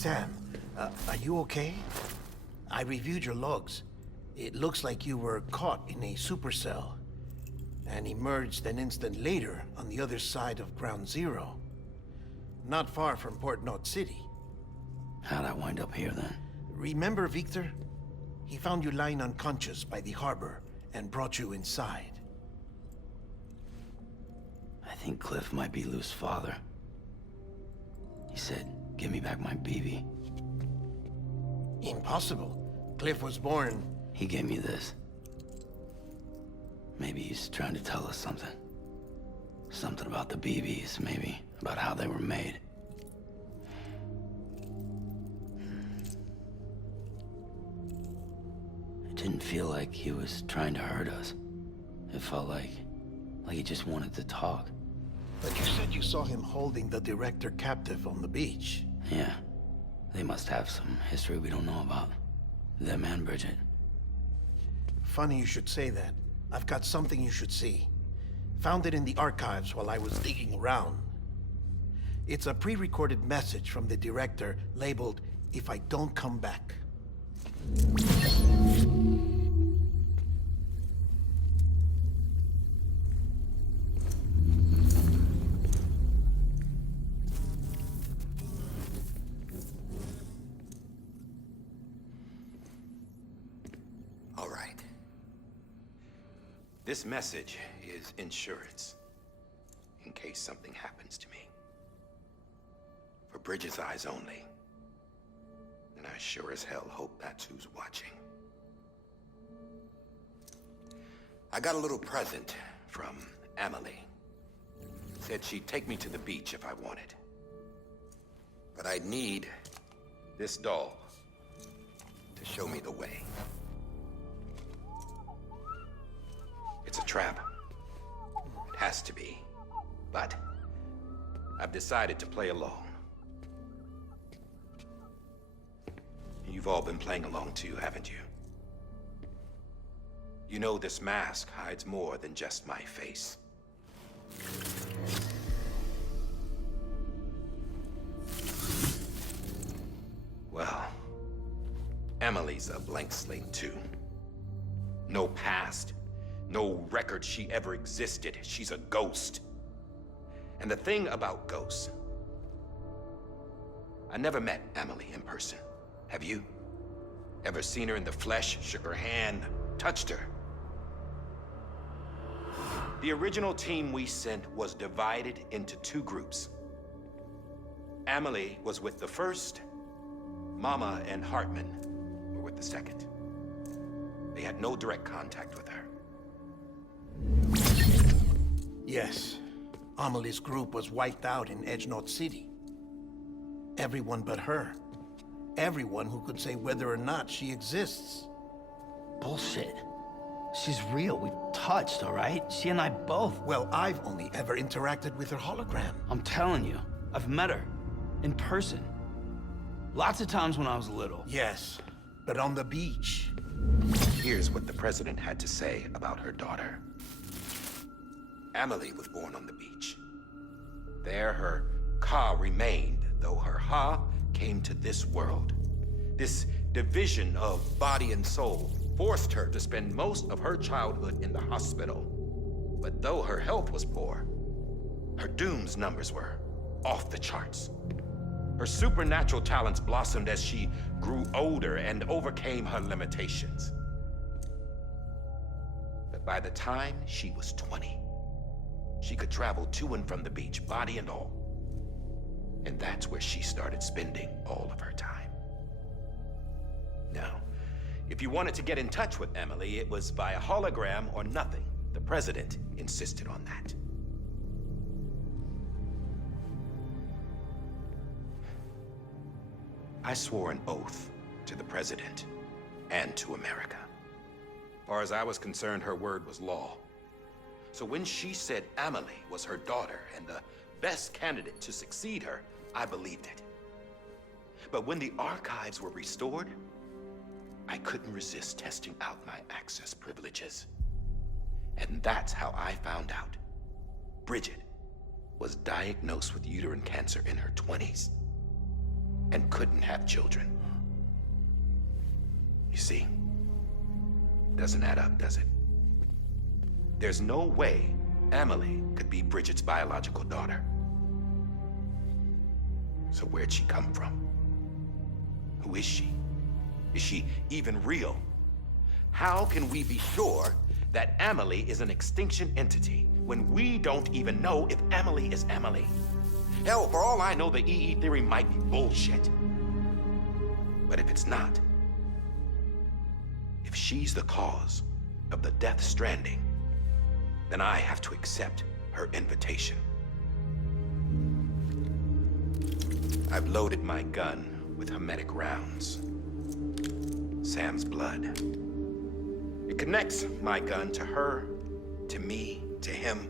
Sam, are you okay? I reviewed your logs. It looks like you were caught in a supercell and emerged an instant later on the other side of Ground Zero. Not far from Port Knot City. How'd I wind up here then? Remember Victor? He found you lying unconscious by the harbor and brought you inside. I think Cliff might be Lou's father. He said, give me back my BB. Impossible. Cliff was born... He gave me this. Maybe he's trying to tell us something. Something about the BBs, maybe. About how they were made. It didn't feel like he was trying to hurt us. It felt like he just wanted to talk. But you said you saw him holding the director captive on the beach. Yeah. They must have some history we don't know about. Them and Bridget. Funny you should say that. I've got something you should see. Found it in the archives while I was digging around. It's a pre-recorded message from the director labeled, "If I don't come back." All right. This message is insurance, in case something happens to me. For Bridget's eyes only. And I sure as hell hope that's who's watching. I got a little present from Emily. Said she'd take me to the beach if I wanted. But I'd need this doll to show me the way. It's a trap. It has to be. But I've decided to play along. You've all been playing along too, haven't you? You know this mask hides more than just my face. Well, Emily's a blank slate too. No past. No record she ever existed. She's a ghost. And the thing about ghosts... I never met Emily in person. Have you? Ever seen her in the flesh, shook her hand, touched her? The original team we sent was divided into two groups. Emily was with the first. Mama and Hartman were with the second. They had no direct contact with her. Yes. Amelie's group was wiped out in Edge Knot City. Everyone but her. Everyone who could say whether or not she exists. Bullshit. She's real. We've touched, all right? She and I both. Well, I've only ever interacted with her hologram. I'm telling you, I've met her. In person. Lots of times when I was little. Yes, but on the beach. Here's what the president had to say about her daughter. Emily was born on the beach. There her Ka remained, though her Ha came to this world. This division of body and soul forced her to spend most of her childhood in the hospital. But though her health was poor, her Doom's numbers were off the charts. Her supernatural talents blossomed as she grew older and overcame her limitations. But by the time she was 20, she could travel to and from the beach, body and all. And that's where she started spending all of her time. Now, if you wanted to get in touch with Emily, it was via hologram or nothing. The president insisted on that. I swore an oath to the president and to America. As far as I was concerned, her word was law. So when she said Emily was her daughter and the best candidate to succeed her, I believed it. But when the archives were restored, I couldn't resist testing out my access privileges. And that's how I found out Bridget was diagnosed with uterine cancer in her 20s. and couldn't have children. You see, doesn't add up, does it? There's no way Amelie could be Bridget's biological daughter. So where'd she come from? Who is she? Is she even real? How can we be sure that Amelie is an extinction entity when we don't even know if Amelie is Amelie? Hell, for all I know, the EE theory might be bullshit. But if it's not, if she's the cause of the death stranding, then I have to accept her invitation. I've loaded my gun with hermetic rounds. Sam's blood. It connects my gun to her, to me, to him,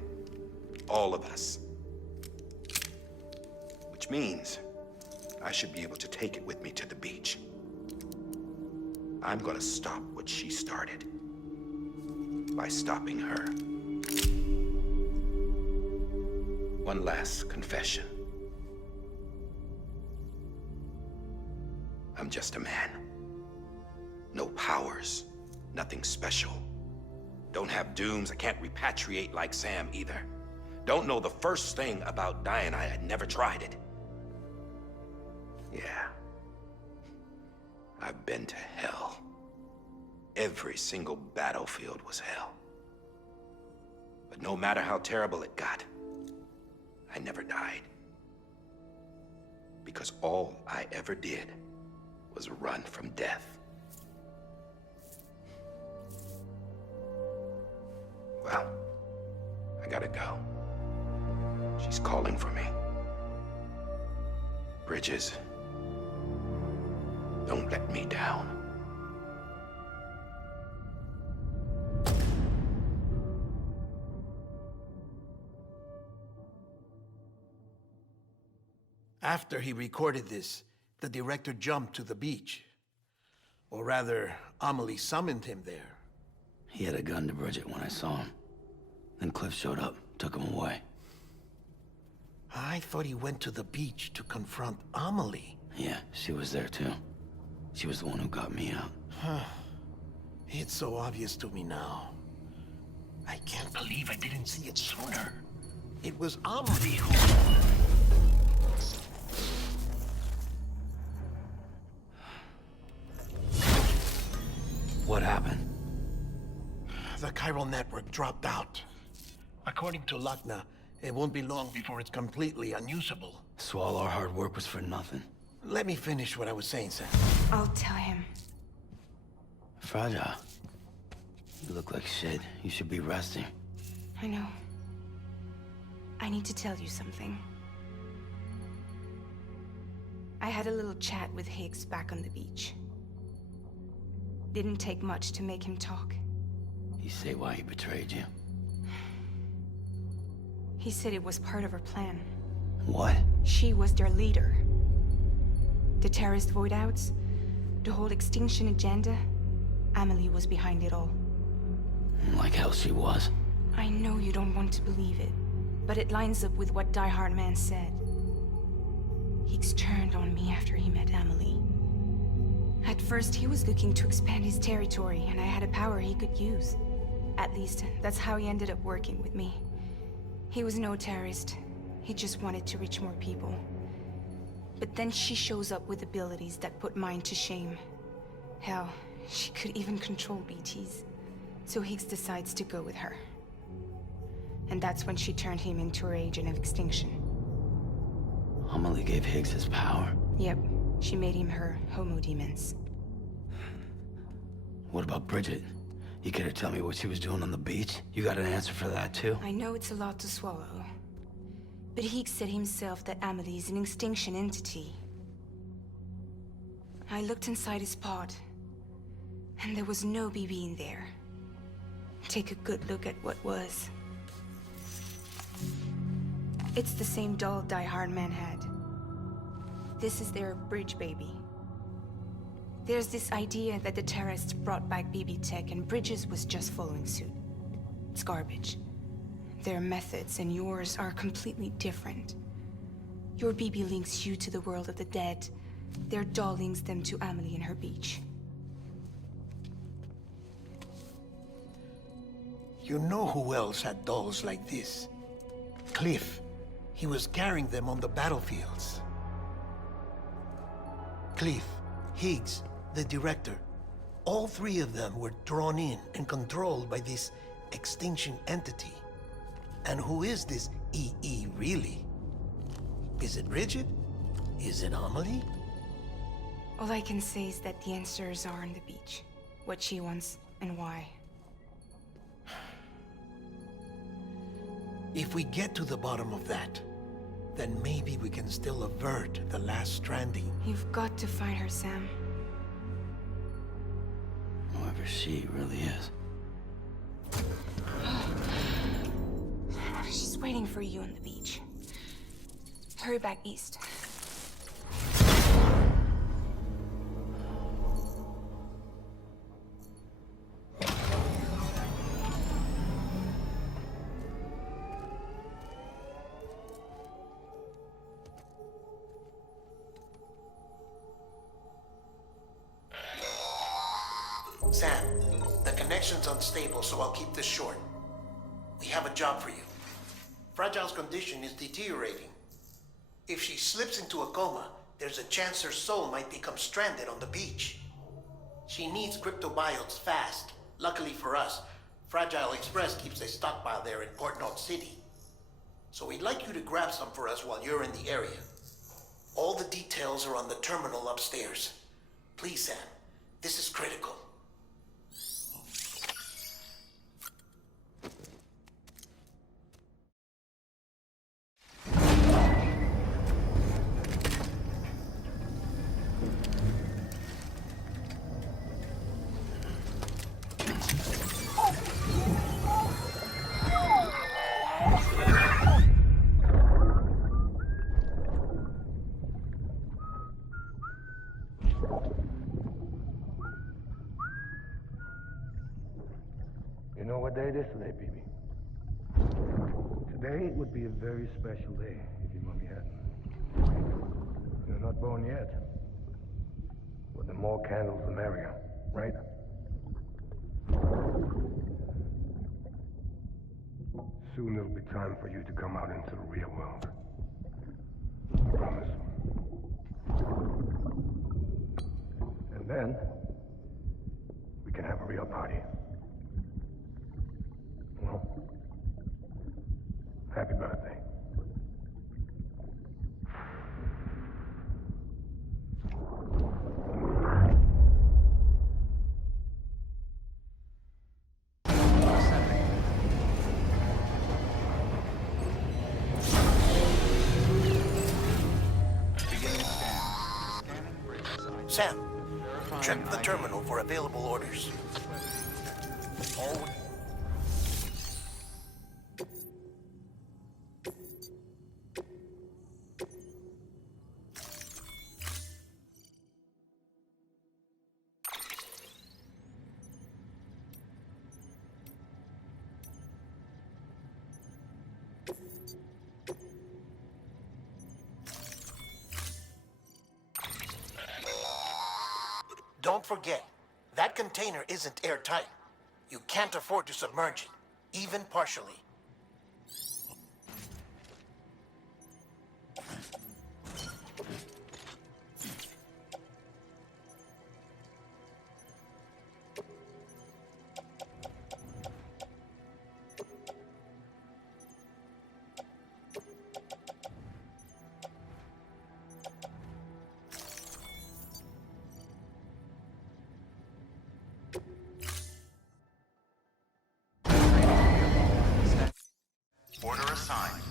all of us. Which means I should be able to take it with me to the beach. I'm gonna stop what she started by stopping her. One last confession. I'm just a man. No powers, nothing special. Don't have dooms, I can't repatriate like Sam either. Don't know the first thing about dying, I had never tried it. Yeah. I've been to hell. Every single battlefield was hell. But no matter how terrible it got, I never died. Because all I ever did was run from death. Well, I gotta go. She's calling for me. Bridges, don't let me down. After he recorded this, the director jumped to the beach. Or rather, Amelie summoned him there. He had a gun to Bridget when I saw him. Then Cliff showed up, took him away. I thought he went to the beach to confront Amelie. Yeah, she was there too. She was the one who got me out. It's so obvious to me now. I can't believe I didn't see it sooner. It was Amelie who... What happened? The chiral network dropped out. According to Lakna, it won't be long before it's completely unusable. So all our hard work was for nothing. Let me finish what I was saying, Sam. I'll tell him. Fragile. You look like shit. You should be resting. I know. I need to tell you something. I had a little chat with Higgs back on the beach. Didn't take much to make him talk. You say why he betrayed you? He said it was part of her plan. What? She was their leader. The terrorist void-outs, the whole extinction agenda, Amelie was behind it all. Like hell she was. I know you don't want to believe it, but it lines up with what Die Hard Man said. Higgs turned on me after he met Amelie. At first, he was looking to expand his territory, and I had a power he could use. At least, that's how he ended up working with me. He was no terrorist. He just wanted to reach more people. But then she shows up with abilities that put mine to shame. Hell, she could even control BTs. So Higgs decides to go with her. And that's when she turned him into her agent of extinction. Amelie gave Higgs his power. Yep, she made him her homo demons. What about Bridget? You care to tell me what she was doing on the beach? You got an answer for that too? I know it's a lot to swallow. But Higgs said himself that Amelie is an extinction entity. I looked inside his pod, and there was no BB in there. Take a good look at what was. It's the same doll Die Hard Man had. This is their bridge baby. There's this idea that the terrorists brought back BB tech and Bridges was just following suit. It's garbage. Their methods and yours are completely different. Your BB links you to the world of the dead, Their doll links them to Amelie and her beach. You know who else had dolls like this? Cliff. He was carrying them on the battlefields. Cliff, Higgs, the director. All three of them were drawn in and controlled by this extinction entity. And who is this EE really? Is it Bridget? Is it Amelie? All I can say is that the answers are on the beach. What she wants and why. If we get to the bottom of that, then maybe we can still avert the last stranding. You've got to find her, Sam. Whoever she really is. She's waiting for you on the beach. Hurry back east. Sam, the connection's unstable, so I'll keep this short. We have a job for you. Fragile's condition is deteriorating. If she slips into a coma, there's a chance her soul might become stranded on the beach. She needs cryptobiotes fast. Luckily for us, Fragile Express keeps a stockpile there in Port Knot City. So we'd like you to grab some for us while you're in the area. All the details are on the terminal upstairs. Please, Sam, this is critical. You know what day it is today, baby? Today would be a very special day if your mommy hadn't. You're not born yet. But the more candles, the merrier, right? Soon it'll be time for you to come out into the real world. I promise. And then, we can have a real party. Well, happy birthday. Sam, check the terminal for available orders. Don't forget, that container isn't airtight. You can't afford to submerge it, even partially. Order assigned.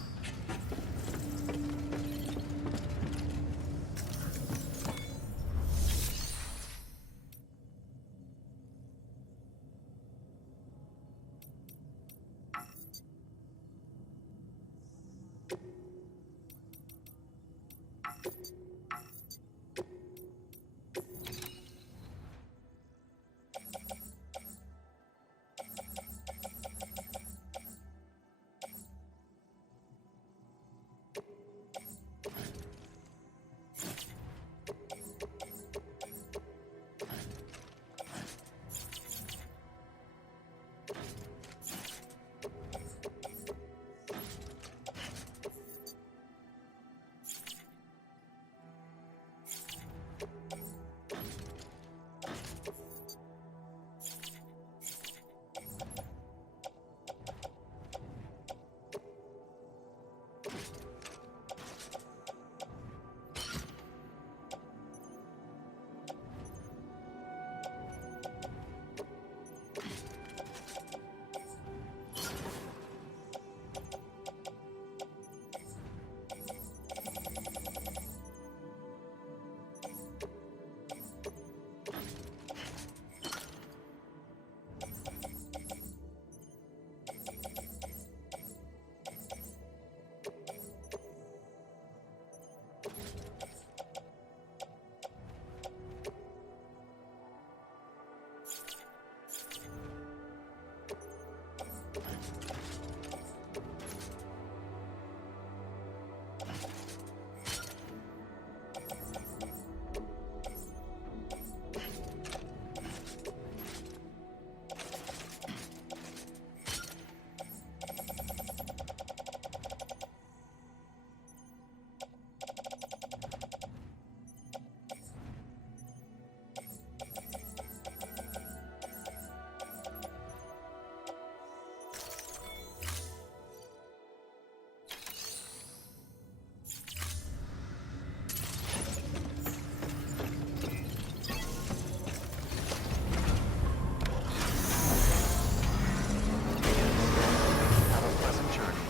Have a pleasant journey.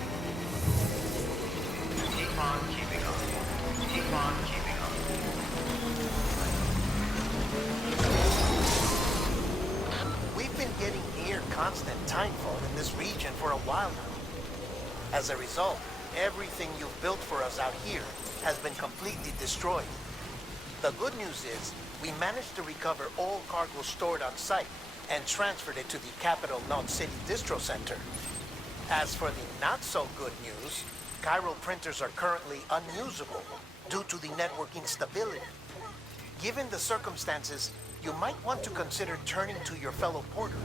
Keep on keeping on. Keep on keeping on. We've been getting near constant timefall in this region for a while now. As a result, everything you've built for us out here has been completely destroyed. The good news is, we managed to recover all cargo stored on site and transferred it to the capital Knot City Distro Center. As for the not-so-good news, chiral printers are currently unusable due to the network instability. Given the circumstances, you might want to consider turning to your fellow porters.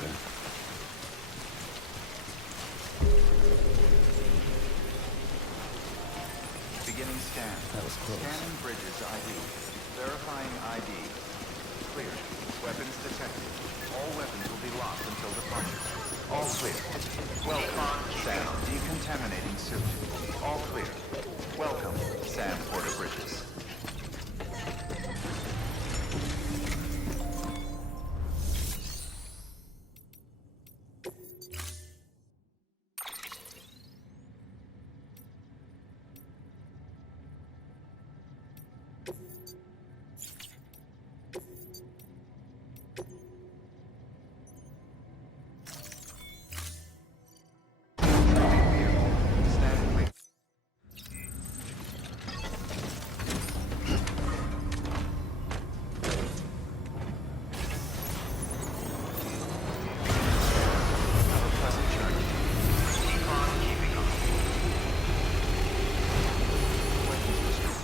Okay. Beginning scan. That was close. Scanning bridges ID. Verifying ID. Clear. Weapons detected. All weapons will be locked until departure. All clear. Welcome, Sam. Decontaminating suit. All clear. Welcome, Sam Porter Bridges. Stand clear. Have a pleasant journey. Keep on keeping on. Weapons restored.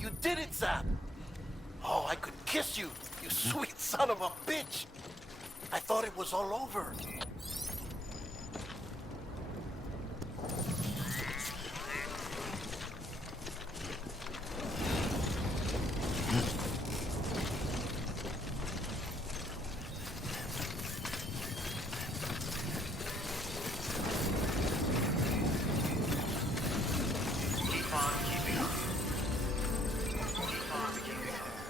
You did it, Sam! Oh, I could kiss you, you sweet son of a bitch! I thought it was all over. Keep on keeping on. Keep on keeping on.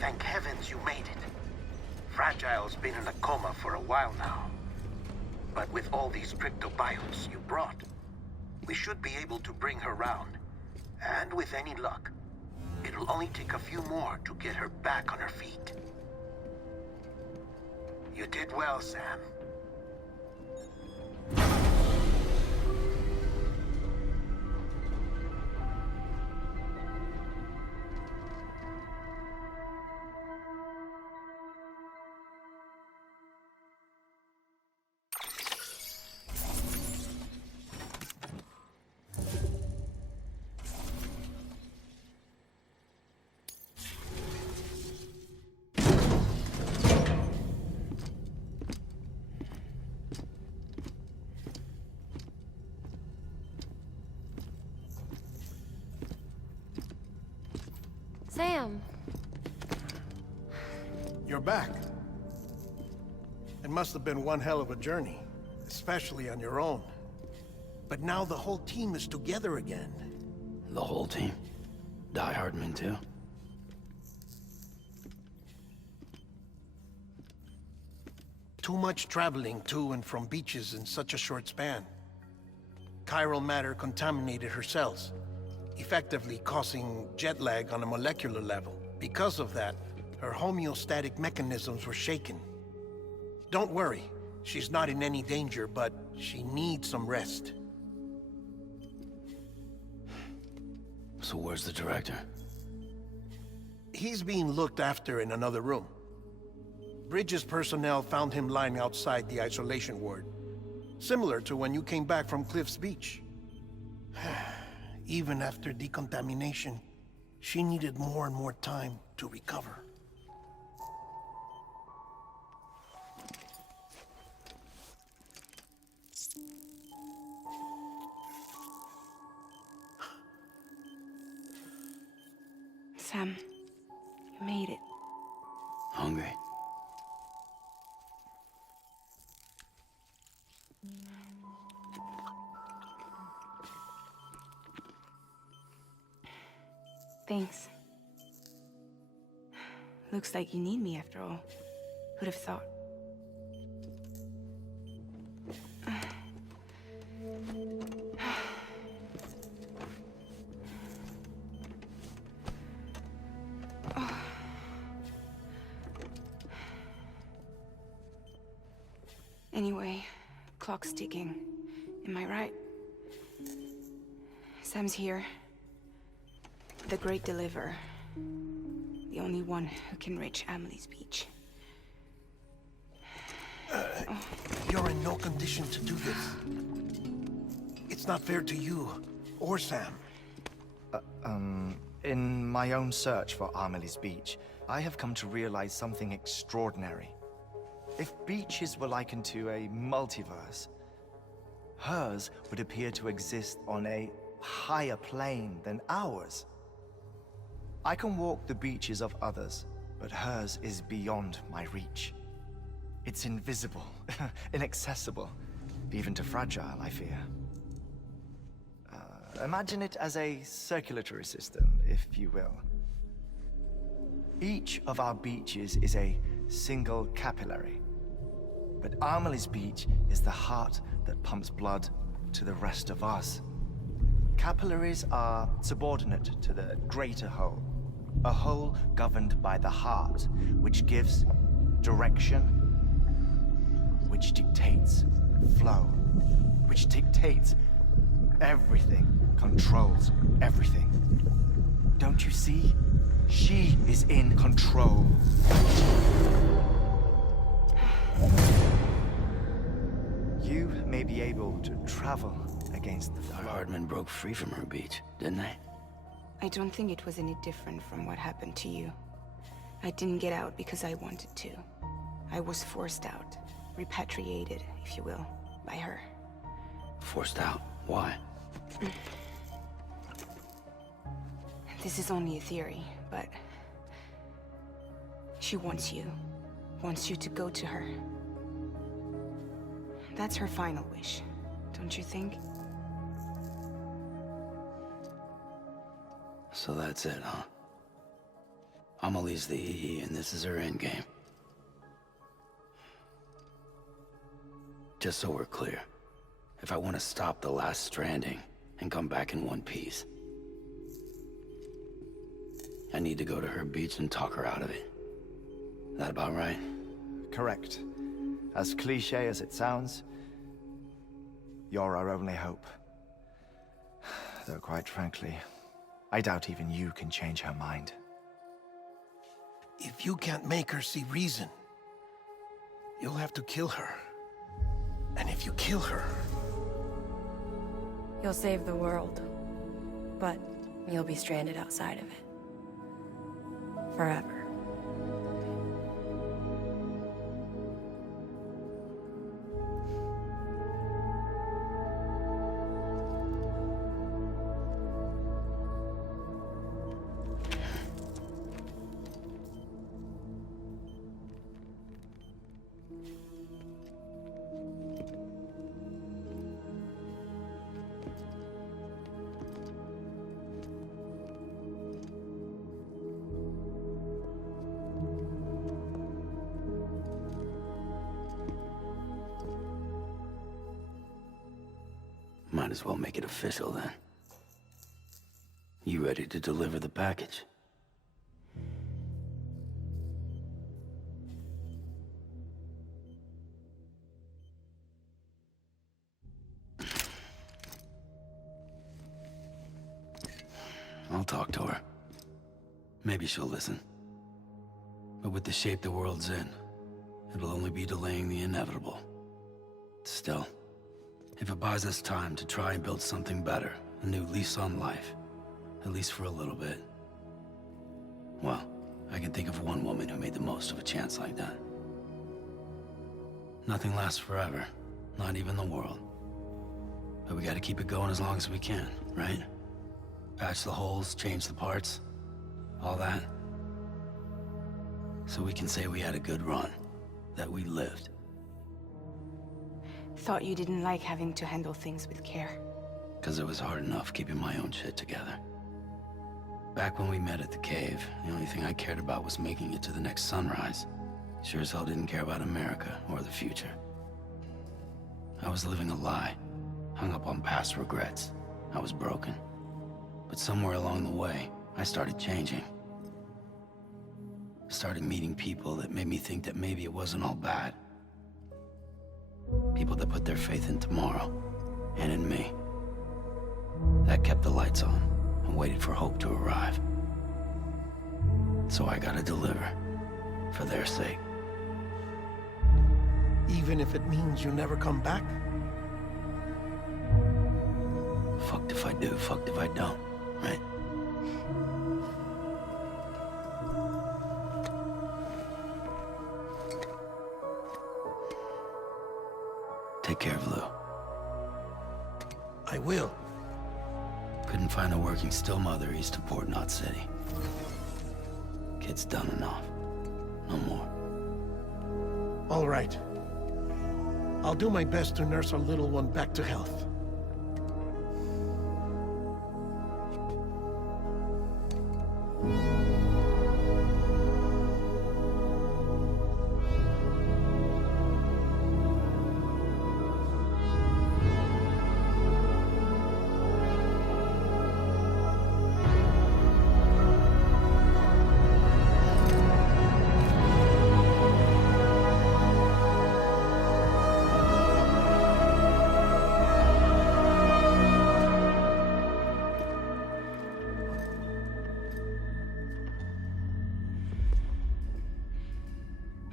Thank heavens you made it. Fragile's been in a coma for a while now. But with all these cryptobiotes you brought, we should be able to bring her round. And with any luck, it'll only take a few more to get her back on her feet. You did well, Sam. Sam. You're back. It must have been one hell of a journey, especially on your own. But now the whole team is together again. The whole team? Die Hardman too? Too much traveling to and from beaches in such a short span. Chiral matter contaminated her cells, effectively causing jet lag on a molecular level. Because of that, her homeostatic mechanisms were shaken. Don't worry, she's not in any danger, but she needs some rest. So where's the director? He's being looked after in another room. Bridges personnel found him lying outside the isolation ward, similar to when you came back from Cliff's Beach. Even after decontamination, she needed more and more time to recover. Sam, you made it. Hungry? Thanks. Looks like you need me after all. Who'd have thought? Anyway, clock's ticking. Am I right? Sam's here. The Great Deliverer. The only one who can reach Amelie's Beach. You're in no condition to do this. It's not fair to you or Sam. In my own search for Amelie's Beach, I have come to realize something extraordinary. If beaches were likened to a multiverse, hers would appear to exist on a higher plane than ours. I can walk the beaches of others, but hers is beyond my reach. It's invisible, inaccessible, even to fragile, I fear. Imagine it as a circulatory system, if you will. Each of our beaches is a single capillary, but Amelie's beach is the heart that pumps blood to the rest of us. Capillaries are subordinate to the greater whole, a whole governed by the heart, which gives direction, which dictates flow, which dictates everything, controls everything. Don't you see? She is in control. You may be able to travel against the flow. Hardman broke free from her beach, didn't they? I don't think it was any different from what happened to you. I didn't get out because I wanted to. I was forced out. Repatriated, if you will, by her. Forced out? Why? This is only a theory, but... she wants you. Wants you to go to her. That's her final wish, don't you think? So that's it, huh? Amelie's the EE, and this is her endgame. Just so we're clear, if I want to stop the last Stranding and come back in one piece, I need to go to her beach and talk her out of it. That about right? Correct. As cliché as it sounds, you're our only hope. Though quite frankly, I doubt even you can change her mind. If you can't make her see reason, you'll have to kill her. And if you kill her... You'll save the world, but you'll be stranded outside of it. Forever. Might as well make it official then. You ready to deliver the package? I'll talk to her. Maybe she'll listen. But with the shape the world's in, it'll only be delaying the inevitable. Still, if it buys us time to try and build something better, a new lease on life, at least for a little bit, well, I can think of one woman who made the most of a chance like that. Nothing lasts forever, not even the world. But we gotta keep it going as long as we can, right? Patch the holes, change the parts, all that. So we can say we had a good run, that we lived. Thought you didn't like having to handle things with care. 'Cause it was hard enough keeping my own shit together. Back when we met at the cave, the only thing I cared about was making it to the next sunrise. Sure as hell didn't care about America or the future. I was living a lie, hung up on past regrets. I was broken. But somewhere along the way, I started changing. Started meeting people that made me think that maybe it wasn't all bad. People that put their faith in tomorrow, and in me. That kept the lights on, and waited for hope to arrive. So I gotta deliver, for their sake. Even if it means you never come back? Fucked if I do, fucked if I don't, right? Take care of Lou. I will. Couldn't find a working still mother east of Port Knot City. Kid's done enough. No more. All right. I'll do my best to nurse our little one back to health.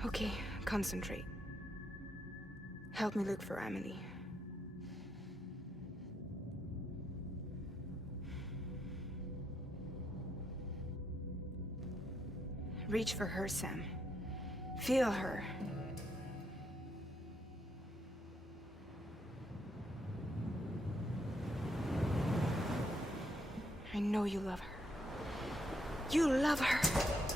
Okay, concentrate. Help me look for Emily. Reach for her, Sam. Feel her. I know you love her. You love her!